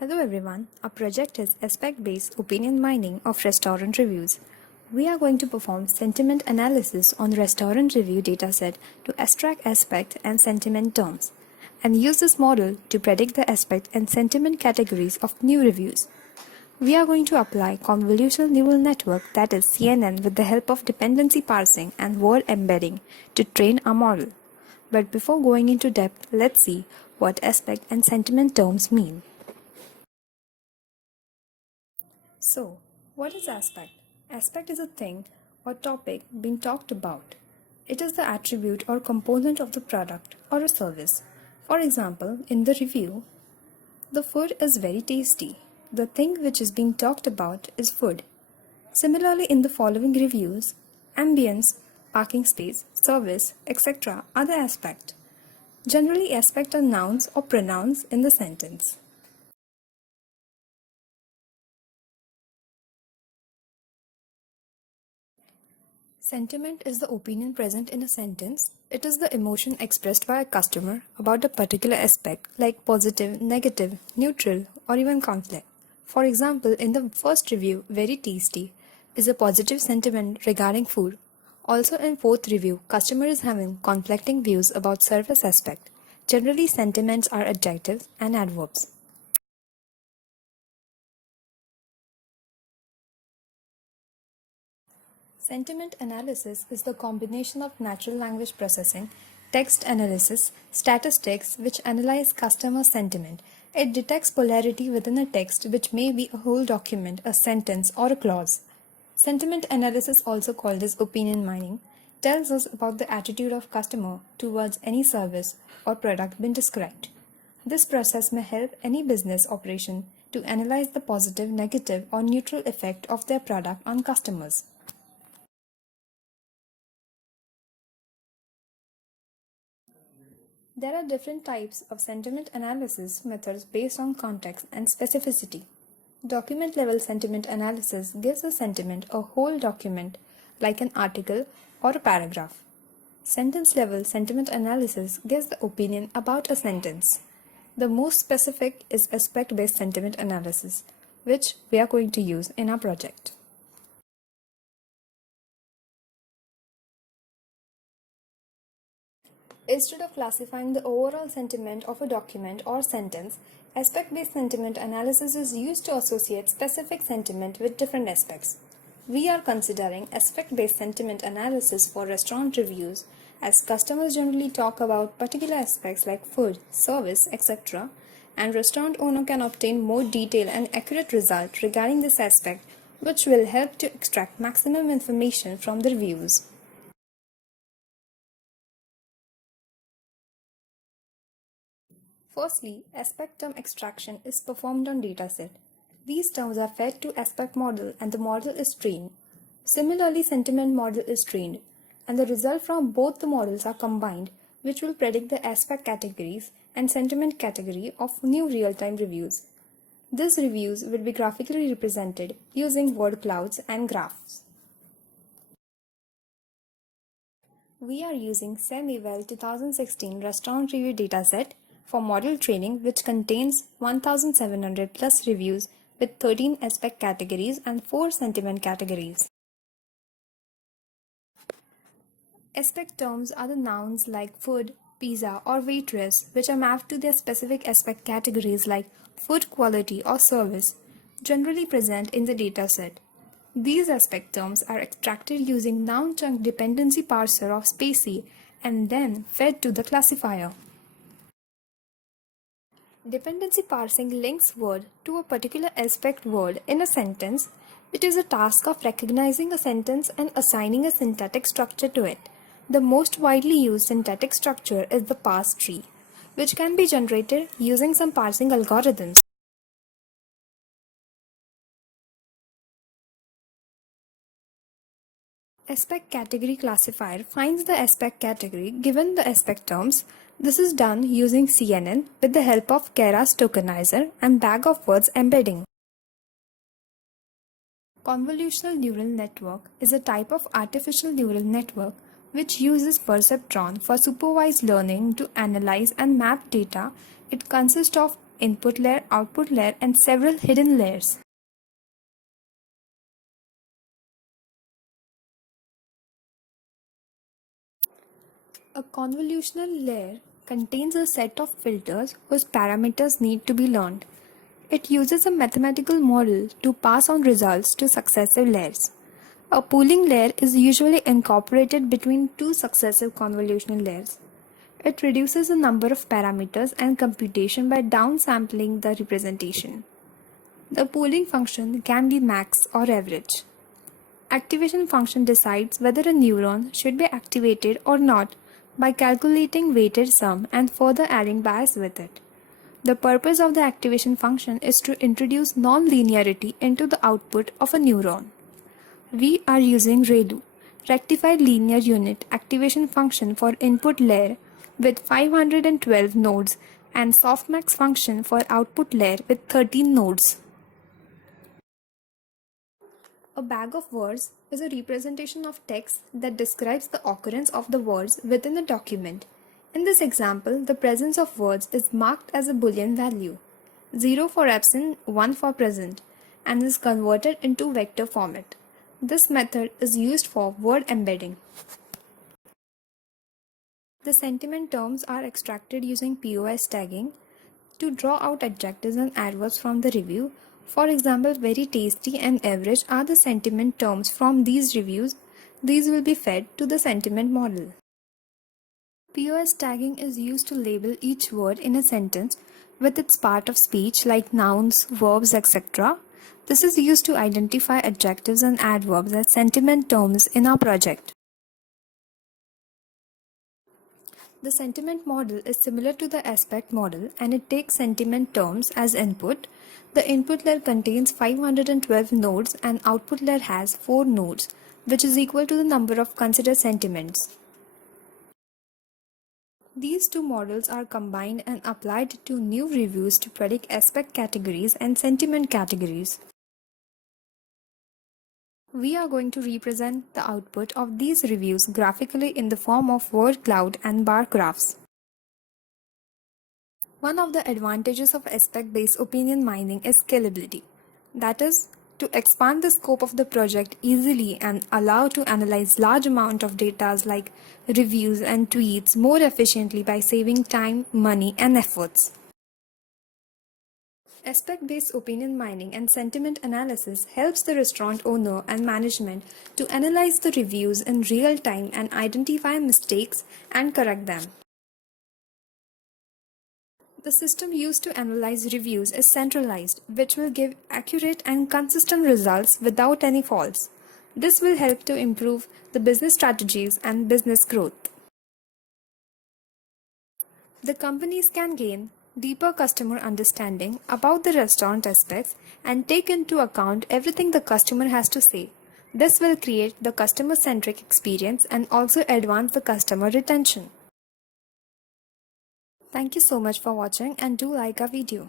Hello everyone, our project is aspect-based opinion mining of restaurant reviews. We are going to perform sentiment analysis on the restaurant review dataset to extract aspect and sentiment terms, and use this model to predict the aspect and sentiment categories of new reviews. We are going to apply convolutional neural network, that is CNN, with the help of dependency parsing and word embedding to train our model. But before going into depth, let's see what aspect and sentiment terms mean. So, what is aspect? Aspect is a thing or topic being talked about. It is the attribute or component of the product or a service. For example, in the review, the food is very tasty. The thing which is being talked about is food. Similarly, in the following reviews, ambience, parking space, service, etc. are the aspect. Generally, aspect are nouns or pronouns in the sentence. Sentiment is the opinion present in a sentence. It is the emotion expressed by a customer about a particular aspect, like positive, negative, neutral, or even conflict. For example, in the first review, very tasty, is a positive sentiment regarding food. Also in fourth review, customer is having conflicting views about service aspect. Generally, sentiments are adjectives and adverbs. Sentiment analysis is the combination of natural language processing, text analysis, statistics which analyze customer sentiment. It detects polarity within a text which may be a whole document, a sentence, or a clause. Sentiment analysis, also called as opinion mining, tells us about the attitude of customer towards any service or product being described. This process may help any business operation to analyze the positive, negative, or neutral effect of their product on customers. There are different types of sentiment analysis methods based on context and specificity. Document-level sentiment analysis gives a sentiment a whole document, like an article or a paragraph. Sentence-level sentiment analysis gives the opinion about a sentence. The most specific is aspect-based sentiment analysis, which we are going to use in our project. Instead of classifying the overall sentiment of a document or sentence, aspect-based sentiment analysis is used to associate specific sentiment with different aspects. We are considering aspect-based sentiment analysis for restaurant reviews, as customers generally talk about particular aspects like food, service, etc., and restaurant owner can obtain more detailed and accurate result regarding this aspect, which will help to extract maximum information from the reviews. Firstly, aspect term extraction is performed on dataset. These terms are fed to aspect model and the model is trained. Similarly, sentiment model is trained and the result from both the models are combined, which will predict the aspect categories and sentiment category of new real-time reviews. These reviews will be graphically represented using word clouds and graphs. We are using SEMEVAL 2016 restaurant review dataset for model training, which contains 1700 plus reviews with 13 aspect categories and 4 sentiment categories. Aspect terms are the nouns like food, pizza, or waitress, which are mapped to their specific aspect categories like food quality or service, generally present in the dataset. These aspect terms are extracted using noun chunk dependency parser of spaCy and then fed to the classifier. Dependency parsing links word to a particular aspect word in a sentence. It is a task of recognizing a sentence and assigning a syntactic structure to it. The most widely used syntactic structure is the parse tree, which can be generated using some parsing algorithms. Aspect category classifier finds the aspect category given the aspect terms. This is done using CNN with the help of Keras tokenizer and bag of words embedding. Convolutional neural network is a type of artificial neural network which uses perceptron for supervised learning to analyze and map data. It consists of input layer, output layer, and several hidden layers. A convolutional layer contains a set of filters whose parameters need to be learned. It uses a mathematical model to pass on results to successive layers. A pooling layer is usually incorporated between two successive convolutional layers. It reduces the number of parameters and computation by downsampling the representation. The pooling function can be max or average. Activation function decides whether a neuron should be activated or not by calculating weighted sum and further adding bias with it. The purpose of the activation function is to introduce non-linearity into the output of a neuron. We are using ReLU, Rectified Linear Unit Activation Function for input layer with 512 nodes and softmax function for output layer with 13 nodes. A bag of words is a representation of text that describes the occurrence of the words within a document. In this example, the presence of words is marked as a Boolean value, 0 for absent, 1 for present, and is converted into vector format. This method is used for word embedding. The sentiment terms are extracted using POS tagging to draw out adjectives and adverbs from the review. For example, very tasty and average are the sentiment terms from these reviews. These will be fed to the sentiment model. POS tagging is used to label each word in a sentence with its part of speech like nouns, verbs, etc. This is used to identify adjectives and adverbs as sentiment terms in our project. The sentiment model is similar to the aspect model and it takes sentiment terms as input. The input layer contains 512 nodes and output layer has 4 nodes, which is equal to the number of considered sentiments. These two models are combined and applied to new reviews to predict aspect categories and sentiment categories. We are going to represent the output of these reviews graphically in the form of word cloud and bar graphs. One of the advantages of aspect-based opinion mining is scalability. That is, to expand the scope of the project easily and allow to analyze large amount of data like reviews and tweets more efficiently by saving time, money, and efforts. Aspect-based opinion mining and sentiment analysis helps the restaurant owner and management to analyze the reviews in real time and identify mistakes and correct them. The system used to analyze reviews is centralized, which will give accurate and consistent results without any faults. This will help to improve the business strategies and business growth. The companies can gain deeper customer understanding about the restaurant aspects and take into account everything the customer has to say. This will create the customer-centric experience and also advance the customer retention. Thank you so much for watching and do like our video.